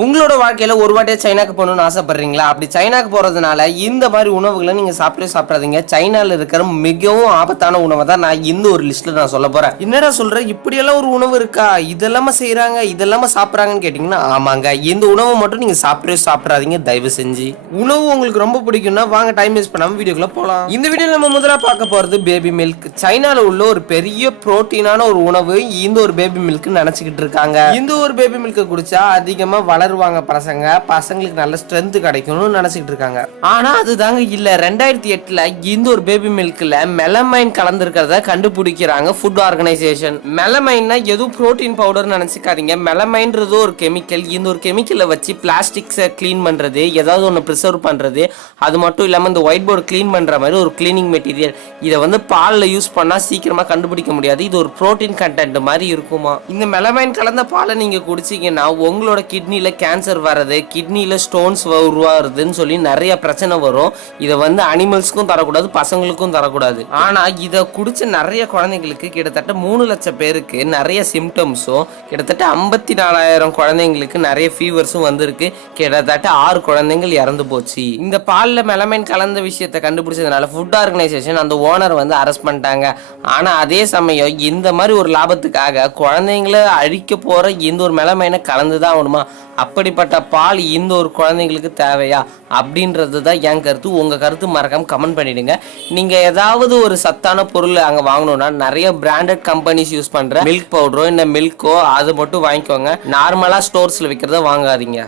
உங்களோட வாழ்க்கையில ஒரு வாட்டியே சைனாக்கு போகணும்னு ஆசைப்படுறீங்களா? அப்படி சைனாக்கு போறதுனால இந்த மாதிரி உணவுகளை நீங்க சாப்பிடவே சாப்பிடாதீங்க. சைனால இருக்கிற மிகவும் ஆபத்தான உணவை தான் நான் இந்த ஒரு லிஸ்ட்ல நான் சொல்ல போறேன். என்னடா சொல்கிறேன் இப்படியெல்லாம் ஒரு உணவு இருக்கா? இதெல்லாம செய்கிறாங்க இதெல்லாம சாப்பிட்றாங்கன்னு கேட்டிங்கன்னா ஆமாங்க. இந்த உணவை மட்டும் நீங்க சாப்பிடவே சாப்பிடாதீங்க தயவு செஞ்சு. உணவு உங்களுக்கு ரொம்ப பிடிக்கும்னா வாங்க டைம் வேஸ்ட் பண்ணாம வீடியோக்குள்ள போகலாம் இந்த வீடியோ நம்ம முதலாக பார்க்க போறது பேபி மில்க் சைனால உள்ள ஒரு பெரிய புரோட்டீனான ஒரு உணவு இந்த ஒரு பேபி மில்க் நினச்சிக்கிட்டு இருக்காங்க. இந்த ஒரு பேபி மில்க்கை குடிச்சா அதிகமாக வளருவாங்க பசங்க. பசங்களுக்கு நல்ல ஸ்ட்ரென்த் கிடைக்கணும்னு நினச்சிக்கிட்டு இருக்காங்க. ஆனால் அதுதாங்க இல்லை. ரெண்டாயிரத்தி எட்டில் இந்த ஒரு பேபி மில்கில் மெலமைன் கலந்துருக்கிறத கண்டுபிடிக்கிறாங்க ஃபுட் ஆர்கனைசேஷன் மெலமைன்னா எதுவும் ப்ரோட்டீன் பவுடர் நினச்சிக்காதீங்க. மெலமைன்றது ஒரு கெமிக்கல் இந்த ஒரு கெமிக்கலை வச்சு பிளாஸ்டிக்ஸை க்ளீன் பண்ணுறது ஏதாவது ஒன்று ப்ரிசர்வ் பண்ணுறது அது மட்டும் இல்லாமல் இந்த ஒயிட் போர்டு க்ளீன் பண்ணுற மாதிரி ஒரு க்ளீனிங் மெட்டீரியல் இதை வந்து பாலில் யூஸ் பண்ணால் சீக்கிரமாக கண்டுபிடிக்க முடியாது. இது ஒரு புரோட்டீன் கண்டென்ட் மாதிரி இருக்குமா? இந்த மெலமைன் கலந்த பாலை நீங்கள் குடிச்சீங்கன்னா உங்களோட கிட்னியில் கேன்சர் வர்றது கிட்னியில் ஸ்டோன்ஸ் உருவாகுறதுன்னு சொல்லி நிறைய பிரச்சனை வரும். இதை வந்து அனிமல்ஸ்க்கும் தரக்கூடாது பசங்களுக்கும் தரக்கூடாது. ஆனால் இதை குடிச்ச நிறைய குழந்தைங்களுக்கு கிட்டத்தட்ட மூணு லட்சம் பேருக்கு நிறைய சிம்டம்ஸும் கிட்டத்தட்ட ஐம்பத்தி நாலாயிரம் குழந்தைங்களுக்கு நிறைய ஃபீவர்ஸும் வந்திருக்கு. கிட்டத்தட்ட ஆறு குழந்தைங்கள் இறந்து போச்சு. இந்த பாலில் மெலமைன் கலந்த விஷயத்தை கண்டுபிடிச்சதுனால ஃபுட் ஆர்கனைசேஷன் அந்த ஓனர் வந்து அரெஸ்ட் பண்ணிட்டாங்க. ஆனால் அதே சமயம் இந்த மாதிரி ஒரு லாபத்துக்காக குழந்தைங்கள அழிக்க போகிற இந்த ஒரு மெலமைனை கலந்து தான் ஆகணுமா? அப்படிப்பட்ட பால் இந்த ஒரு குழந்தைங்களுக்கு தேவையா? அப்படின்றது தான் என் கருத்து. உங்க கருத்து மறக்காம கமெண்ட் பண்ணிடுங்க. நீங்க ஏதாவது ஒரு சத்தான பொருள் அங்க வாங்கணும்னா நிறைய பிராண்டட் கம்பெனிஸ் யூஸ் பண்ற மில்க் பவுடரோ இல்லை மில்க்கோ அது மட்டும் வாங்கிக்கோங்க. நார்மலா ஸ்டோர்ஸ்ல விற்கிறத வாங்காதீங்க.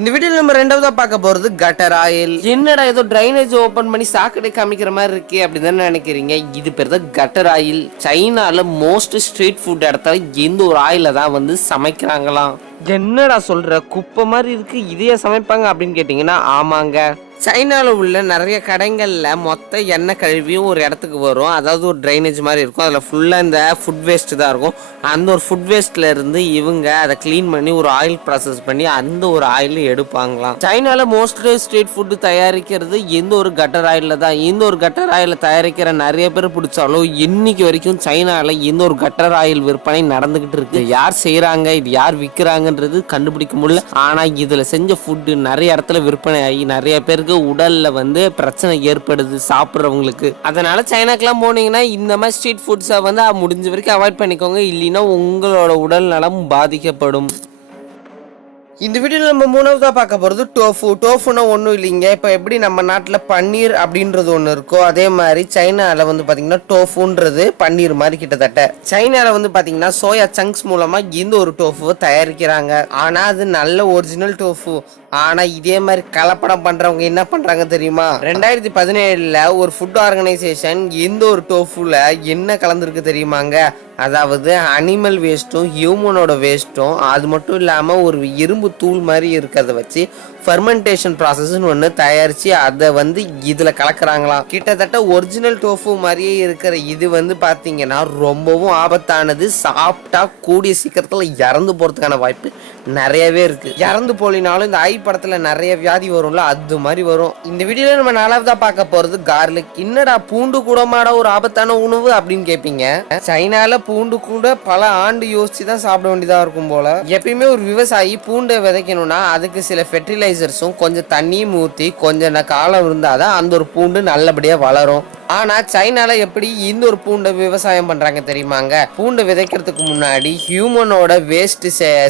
இந்த வீடியோல நம்ம ரெண்டாவதா பார்க்க போறது கட்டர் ஆயில் என்னடா ஏதோ ட்ரைனேஜ் ஓபன் பண்ணி சாக்கடை காமிக்கிற மாதிரி இருக்கு அப்படின்னு தானே நினைக்கிறீங்க? இது பேர் தான் கட்டர் ஆயில் சைனால மோஸ்ட் ஸ்ட்ரீட் ஃபுட் இடத்துல இந்த ஒரு ஆயில தான் வந்து சமைக்கிறாங்களாம். என்னடா சொல்ற? குப்பை மாதிரி இருக்கு இதையே சமைப்பாங்க அப்படின்னு கேட்டிங்கன்னா ஆமாங்க. சைனாவில் உள்ள நிறைய கடைங்களில் மொத்த எண்ணெய் கழுவியும் ஒரு இடத்துக்கு வரும். அதாவது ஒரு ட்ரைனேஜ் மாதிரி இருக்கும். அதில் ஃபுல்லாக இந்த ஃபுட் வேஸ்ட்டு தான் இருக்கும். அந்த ஒரு ஃபுட் வேஸ்ட்ல இருந்து இவங்க அதை க்ளீன் பண்ணி ஒரு ஆயில் ப்ராசஸ் பண்ணி அந்த ஒரு ஆயில் எடுப்பாங்களாம். சைனாவில் மோஸ்ட்லி ஸ்ட்ரீட் ஃபுட்டு தயாரிக்கிறது எந்த ஒரு கட்டர் ஆயிலில் தான். இந்த ஒரு கட்டர் ஆயிலில் தயாரிக்கிற நிறைய பேர் பிடிச்சாலும் இன்னைக்கு வரைக்கும் சைனாவில் இந்த ஒரு கட்டர் ஆயில் விற்பனை நடந்துக்கிட்டு இருக்கு. யார் செய்கிறாங்க இது யார் விற்கிறாங்கன்றது கண்டுபிடிக்க முடியல. ஆனால் இதில் செஞ்ச ஃபுட்டு நிறைய இடத்துல விற்பனை ஆகி நிறைய பேருக்கு உடலில் வந்து பிரச்சனை ஏற்படுது சாப்பிட்றவங்களுக்கு. அதனால சைனாக்கெல்லாம் போனீங்கன்னா இந்த மாதிரி ஸ்ட்ரீட் ஃபுட்ஸை வந்து முடிஞ்ச வரைக்கும் அவாய்ட் பண்ணிக்கோங்க. இல்லைன்னா உங்களோட உடல் நலம் பாதிக்கப்படும். இந்த வீடியோவில் நம்ம மூணாவதாக பார்க்க போகிறது டோஃபு டோஃபுனா ஒன்றும் இல்லைங்க. இப்போ எப்படி நம்ம நாட்டில் பன்னீர் அப்படின்றது ஒன்று இருக்கோ அதே மாதிரி சைனாவில் வந்து பார்த்தீங்கன்னா டோஃபுன்றது பன்னீர் மாதிரி கிட்டத்தட்ட. சைனாவில் வந்து பார்த்தீங்கன்னா சோயா சங்க்ஸ் மூலமாக இந்த ஒரு டோஃபுவை தயாரிக்கிறாங்க. ஆனால் அது நல்ல ஒரிஜினல் டோஃபு ஆனா இதே மாதிரி கலப்படம் பண்றவங்க என்ன பண்றாங்க தெரியுமா? ரெண்டாயிரத்தி பதினேழுல ஒரு ஃபுட் ஆர்கனைசேஷன் எந்த ஒரு டோஃபுல என்ன கலந்துருக்கு தெரியுமாங்க? அதாவது அனிமல் வேஸ்ட்டும் ஹியூமனோட வேஸ்ட்டும் அது மட்டும் இல்லாமல் ஒரு இரும்பு தூள் மாதிரி இருக்கிறத வச்சு ஃபெர்மெண்டேஷன் ப்ராசஸ்னு ஒன்று தயாரித்து அதை வந்து இதில் கலக்கிறாங்களாம். கிட்டத்தட்ட ஒரிஜினல் டோஃபு மாதிரியே இருக்கிற இது வந்து பார்த்தீங்கன்னா ரொம்பவும் ஆபத்தானது. சாப்பிட்டா கூடிய சீக்கிரத்தில் இறந்து போகிறதுக்கான வாய்ப்பு நிறையவே இருக்குது இறந்து போலினாலும் இந்த ஐ படத்தில் நிறைய வியாதி வரும்ல அது மாதிரி வரும். இந்த வீடியோவில் நம்ம நாலாவதா பார்க்க போகிறது கார்லிக் என்னடா பூண்டு கூடமாட ஒரு ஆபத்தான உணவு அப்படின்னு கேட்பீங்க சைனாவில் பூண்டு கூட பல ஆண்டு யோசிச்சு தான் சாப்பிட வேண்டியதாக இருக்கும் போல். எப்பயுமே ஒரு விவசாயி பூண்டை விதைக்கணும்னா அதுக்கு சில ஃபெர்டிலைசர்ஸும் கொஞ்சம் தண்ணியும் ஊற்றி கொஞ்சம் காலம் இருந்தால் தான் அந்த ஒரு பூண்டு நல்லபடியாக வளரும். ஆனால் சைனால எப்படி இந்த ஒரு பூண்டை விவசாயம் பண்ணுறாங்க தெரியுமாங்க? பூண்டை விதைக்கிறதுக்கு முன்னாடி ஹியூமனோட வேஸ்ட்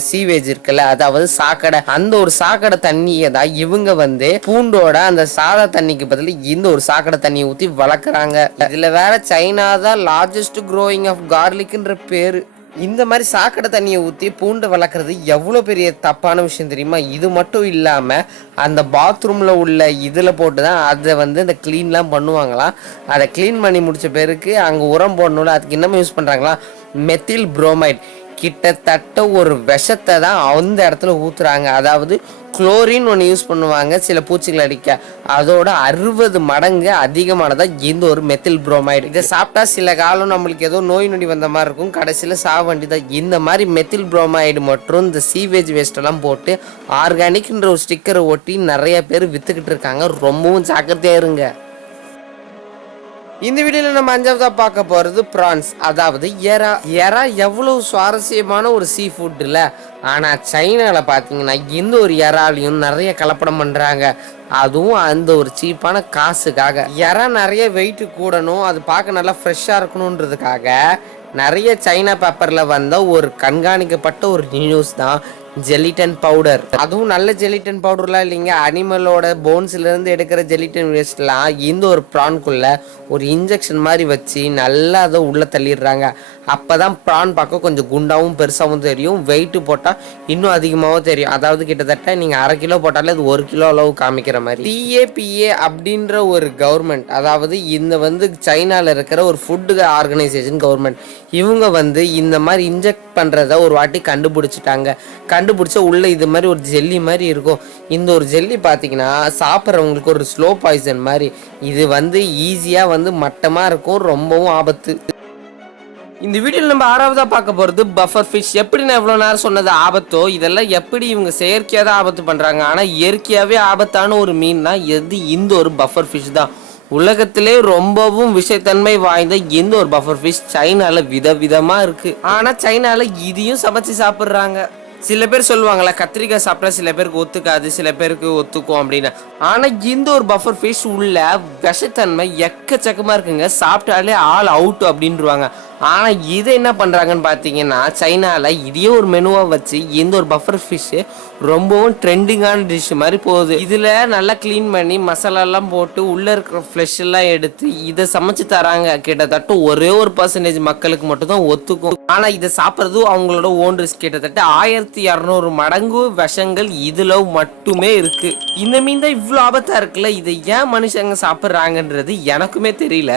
சீவேஜ் இருக்குல்ல அதாவது சாக்கடை அந்த ஒரு சாக்கடை தண்ணியை தான் இவங்க வந்து பூண்டோட அந்த சாதா தண்ணிக்கு பதில் இந்த ஒரு சாக்கடை தண்ணியை ஊற்றி வளர்க்குறாங்க. இதில் வேற சைனா தான் லார்ஜஸ்ட் க்ரோயிங் ஆஃப் கார்லிக்ன்ற பேர். இந்த மாதிரி சாக்கடை தண்ணியை ஊற்றி பூண்டு வளர்க்குறது எவ்வளோ பெரிய தப்பான விஷயம் தெரியுமா? இது மட்டும் இல்லாமல் அந்த பாத்ரூமில் உள்ள இதில் போட்டு தான் அதை வந்து இந்த க்ளீன்லாம் பண்ணுவாங்களாம். அதை க்ளீன் பண்ணி முடித்த பேருக்கு அங்கே உரம் போடணும்ல அதுக்கு என்னமே யூஸ் பண்ணுறாங்களா மெத்தில் புரோமைட் கிட்டத்தட்ட ஒரு விஷத்தை தான் அந்த இடத்துல ஊற்றுறாங்க அதாவது குளோரின் ஒன்று யூஸ் பண்ணுவாங்க. சில பூச்சிகள் அடிக்க. அதோட அறுபது மடங்கு அதிகமானதாக இந்த ஒரு மெத்தில் புரோமைடு இதை சாப்பிட்டா சில காலம் நம்மளுக்கு ஏதோ நோய் நொடி வந்த மாதிரி இருக்கும். கடைசியில் சாக வேண்டியதான் இந்த மாதிரி மெத்தில் புரோமைடு மற்றும் இந்த சீவேஜ் வேஸ்ட்டெல்லாம் போட்டு ஆர்கானிக்ன்ற ஒரு ஸ்டிக்கரை ஒட்டி நிறைய பேர் விற்றுக்கிட்டு இருக்காங்க. ரொம்பவும் ஜாக்கிரதையாக இருங்க. இந்த வீடியோல நம்ம அஞ்சாவதா பார்க்க போறது பிரான்ஸ். அதாவது எறா. எறா எவ்வளவு சுவாரஸ்யமான ஒரு சீ ஃபுட் இல்ல ஆனா சைனால பாத்தீங்கன்னா இந்த ஒரு எறாலையும் நிறைய கலப்படம் பண்றாங்க. அதுவும் அந்த ஒரு சீப்பான காசுக்காக. எறா நிறைய வெயிட் கூடணும். அது பார்க்க நல்லா ஃப்ரெஷ்ஷாக இருக்கணுன்றதுக்காக நிறைய சைனா பேப்பரில் வந்த ஒரு கண்காணிக்கப்பட்ட ஒரு நியூஸ் தான் ஜெலிட்டன் பவுடர் அதுவும் நல்ல ஜெலிட்டன் பவுடர்லாம் இல்லைங்க. அனிமலோட போன்ஸ்லேருந்து எடுக்கிற ஜெலிட்டன் வேஸ்ட்லாம் இந்த ஒரு ப்ரான்குள்ள ஒரு இன்ஜெக்ஷன் மாதிரி வச்சு நல்லா அதை உள்ளே தள்ளிடுறாங்க. அப்போ தான் ப்ரான் பார்க்க கொஞ்சம் குண்டாகவும் பெருசாகவும் தெரியும். வெயிட்டு போட்டால் இன்னும் அதிகமாகவும் தெரியும். அதாவது கிட்டத்தட்ட நீங்கள் அரை கிலோ போட்டாலே அது ஒரு கிலோ அளவு காமிக்கிற மாதிரி. டிஏபிஏ அப்படின்ற ஒரு கவர்மெண்ட் அதாவது இந்த வந்து சைனாவில் இருக்கிற ஒரு ஃபுட்டு ஆர்கனைசேஷன் கவர்மெண்ட் இவங்க வந்து இந்த மாதிரி இன்ஜெக்ட் பண்ணுறத ஒரு வாட்டி கண்டுபிடிச்சிட்டாங்க. கண்டுபிடிச்ச உள்ளே இது மாதிரி ஒரு ஜெல்லி மாதிரி இருக்கும். இந்த ஒரு ஜெல்லி பார்த்தீங்கன்னா சாப்பிட்றவங்களுக்கு ஒரு ஸ்லோ பாய்சன் மாதிரி. இது வந்து ஈஸியாக வந்து மட்டமாக இருக்கும். ரொம்பவும் ஆபத்து. இந்த வீடியோவில் நம்ம ஆறாவதாக பார்க்க போகிறது பஃபர் ஃபிஷ் எப்படி நான் இவ்வளோ நேரம் சொன்னது ஆபத்தோ இதெல்லாம் எப்படி இவங்க செயற்கையாக தான் ஆபத்து பண்ணுறாங்க ஆனால் இயற்கையாகவே ஆபத்தான ஒரு மீன்னா எது? இந்த ஒரு பஃபர் ஃபிஷ் தான். உலகத்திலே ரொம்பவும் விஷத்தன்மை வாய்ந்த இந்த ஒரு பஃபர் ஃபிஷ் சைனால விதவிதமா இருக்குது ஆனால் சைனால இதையும் சமைச்சு சாப்பிட்றாங்க. சில பேர் சொல்லுவாங்களா கத்திரிக்காய் சாப்பிட்டா சில பேருக்கு ஒத்துக்காது சில பேருக்கு ஒத்துக்கும் அப்படின்னு. ஆனால் இந்த ஒரு பஃபர் ஃபிஷ் உள்ள விஷத்தன்மை எக்கச்சக்கமாக இருக்குங்க. சாப்பிட்டாலே ஆள் அவுட் அப்படின்ருவாங்க ஆனால் இதை என்ன பண்ணுறாங்கன்னு பார்த்தீங்கன்னா சைனாவில் இதையே ஒரு மெனுவாக வச்சு இந்த ஒரு பஃபர் ஃபிஷ்ஷு ரொம்பவும் ட்ரெண்டிங்கான டிஷ் மாதிரி போகுது. இதில் நல்லா க்ளீன் பண்ணி மசாலாலாம் போட்டு உள்ளே இருக்கிற ஃப்ளெஷ் எல்லாம் எடுத்து இதை சமைச்சு தராங்க. கிட்டத்தட்ட ஒரே ஒரு பர்சன்டேஜ் மக்களுக்கு மட்டும்தான் ஒத்துக்கும். ஆனால் இதை சாப்பிட்றது அவங்களோட ஓன் ரிஸ்க் கிட்டத்தட்ட ஆயிரத்தி இரநூறு மடங்கு விஷங்கள் இதில் மட்டுமே இருக்குது இந்த மீன் தான் இவ்வளோ ஆபத்தாக இருக்குல்ல? இதை ஏன் மனுஷங்க சாப்பிட்றாங்கன்றது எனக்குமே தெரியல.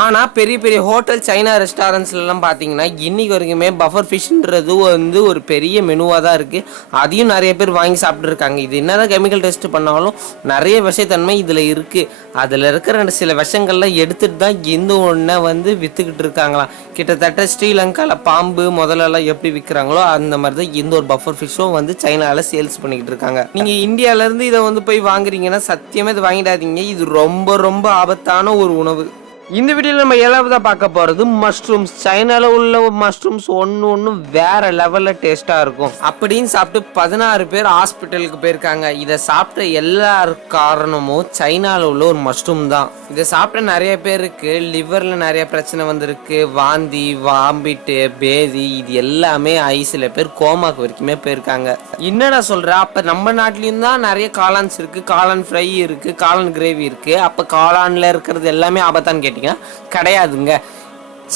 ஆனால் பெரிய பெரிய ஹோட்டல் சைனா ரெஸ்டாரண்ட்ஸ் ரெஸ்டாரண்ட்ஸ்லாம் பார்த்தீங்கன்னா இன்னைக்கு வரைக்குமே பஃபர் ஃபிஷ்ன்றது வந்து ஒரு பெரிய மெனுவாக தான் இருக்குது அதையும் நிறைய பேர் வாங்கி சாப்பிட்ருக்காங்க இது என்ன தான் கெமிக்கல் டெஸ்ட் பண்ணாலும் நிறைய விஷத்தன்மை இதில் இருக்குது அதில் இருக்கிற சில விஷங்கள்லாம் எடுத்துகிட்டு தான் இந்த ஒன்றை வந்து விற்றுக்கிட்டு இருக்காங்களாம். கிட்டத்தட்ட ஸ்ரீலங்காவில் பாம்பு முதலெல்லாம் எப்படி விற்கிறாங்களோ அந்த மாதிரி தான் இந்த ஒரு பஃபர் ஃபிஷ்ஷும் வந்து சைனாவில் சேல்ஸ் பண்ணிக்கிட்டு இருக்காங்க. நீங்கள் இந்தியாவிலேருந்து இதை வந்து போய் வாங்குறீங்கன்னா சத்தியமே இதை வாங்கிடாதீங்க. இது ரொம்ப ரொம்ப ஆபத்தான ஒரு உணவு. இந்த வீடியோவில் நம்ம ஏழாவதாக பார்க்க போகிறது மஷ்ரூம்ஸ் சைனாவில் உள்ள மஷ்ரூம்ஸ் ஒன்று ஒன்று வேற லெவலில் டேஸ்ட்டாக இருக்கும். அப்படின்னு சாப்பிட்டு பதினாறு பேர் ஹாஸ்பிட்டலுக்கு போயிருக்காங்க. இதை சாப்பிட்ட எல்லா காரணமும் சைனாவில் உள்ள ஒரு மஷ்ரூம் தான். இதை சாப்பிட்ட நிறைய பேருக்கு லிவரில் நிறைய பிரச்சனை வந்திருக்கு. வாந்தி வாம்பிட்டு பேதி இது எல்லாமே ஆகி சில பேர் கோமாக்கு வரைக்குமே போயிருக்காங்க. என்னடா சொல்கிறேன் அப்போ நம்ம நாட்டிலையும் தான் நிறைய காளான்ஸ் இருக்குது காளான் ஃப்ரை இருக்குது காளான் கிரேவி இருக்குது அப்போ காளானில் இருக்கிறது எல்லாமே ஆபத்தான்னு கேட்டிங்கன்னா கிடையாதுங்க.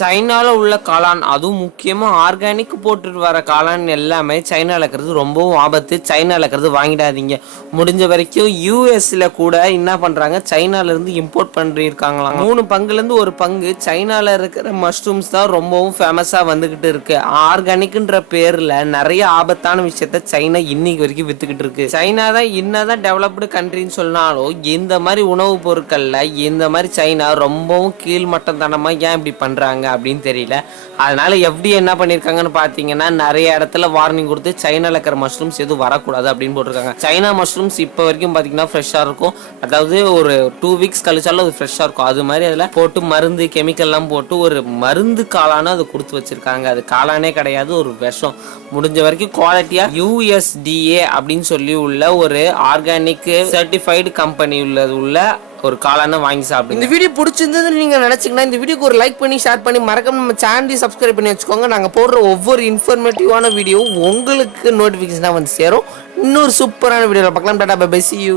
சைனாவில் உள்ள காளான் அதுவும் முக்கியமாக ஆர்கானிக் போட்டுட்டு வர காளான் எல்லாமே சைனா இருக்கிறது. ரொம்பவும் ஆபத்து. சைனா இருக்கிறது வாங்கிடாதீங்க. முடிஞ்ச வரைக்கும் யூஎஸில் கூட என்ன பண்ணுறாங்க சைனாலேருந்து இம்போர்ட் பண்ணிருக்காங்களாம் மூணு பங்குலேருந்து ஒரு பங்கு சைனாவில் இருக்கிற மஷ்ரூம்ஸ் தான் ரொம்பவும் ஃபேமஸாக வந்துக்கிட்டு இருக்கு. ஆர்கானிக்ன்ற பேரில் நிறைய ஆபத்தான விஷயத்த சைனா இன்னைக்கு வரைக்கும் வித்துக்கிட்டு இருக்கு. சைனா தான் என்னதான் டெவலப்டு கண்ட்ரின்னு சொன்னாலும் இந்த மாதிரி உணவுப் பொருட்களில் இந்த மாதிரி சைனா ரொம்பவும் கீழ்மட்டத்தனமாக ஏன் இப்படி பண்ணுறாங்க அப்படின்னு தெரியல. அதனால எப்படி என்ன பண்ணியிருக்காங்கன்னு பார்த்தீங்கன்னா நிறைய இடத்துல வார்னிங் கொடுத்து சைனாவில் இருக்கிற மஷ்ரூம்ஸ் எதுவும் வரக்கூடாது அப்படின்னு போட்டிருக்காங்க. சைனா மஷ்ரூம்ஸ் இப்போ வரைக்கும் பார்த்தீங்கன்னா ஃப்ரெஷ்ஷாக இருக்கும். அதாவது ஒரு டூ வீக்ஸ் கழிச்சாலும் அது ஃப்ரெஷ்ஷாக இருக்கும். அது மாதிரி அதில் போட்டு மருந்து கெமிக்கல்லாம் போட்டு ஒரு மருந்து காளான அதை கொடுத்து வச்சிருக்காங்க. அது காளானே கிடையாது ஒரு விஷம். முடிஞ்ச வரைக்கும் குவாலிட்டியாக யூஎஸ்டிஏ அப்படின்னு சொல்லி உள்ள ஒரு ஆர்கானிக் சர்டிஃபைடு கம்பெனி உள்ளது உள்ள ஒரு காளான வாங்கி சாப்பிடுங்க. இந்த வீடியோ பிடிச்சிருந்ததுன்னு நீங்க நினைச்சீங்கன்னா இந்த வீடியோக்கு ஒரு லைக் பண்ணி ஷேர் பண்ணி மறக்காம நம்ம சேனலையும் சப்ஸ்கிரைப் பண்ணி வச்சுக்கோங்க. நாங்க போடுற ஒவ்வொரு இன்ஃபர்மேட்டிவான வீடியோ உங்களுக்கு நோட்டிஃபிகேஷனாக வந்து சேரும். இன்னொரு சூப்பரான வீடியோவில் பார்க்கலாம். Tata by see you